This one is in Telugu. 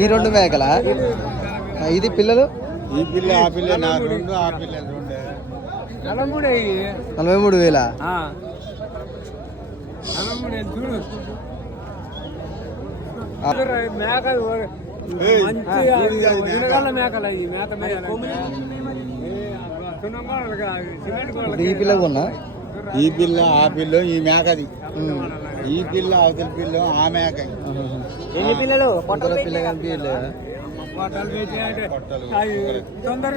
ఈ రెండు మేకలా? ఇది పిల్లలు? ఈ పిల్ల ఆ పిల్ల నాకు రెండు, ఆ పిల్ల రెండు. 43,000. ఈ పిల్ల కొన్నా? ఈ పిల్ల ఆ పిల్ల ఈ మేకది. ఈ పిల్ల అవతల పిల్ల ఆ మేక. ఎన్ని పిల్లలు? పిల్ల కనిపించలేదు.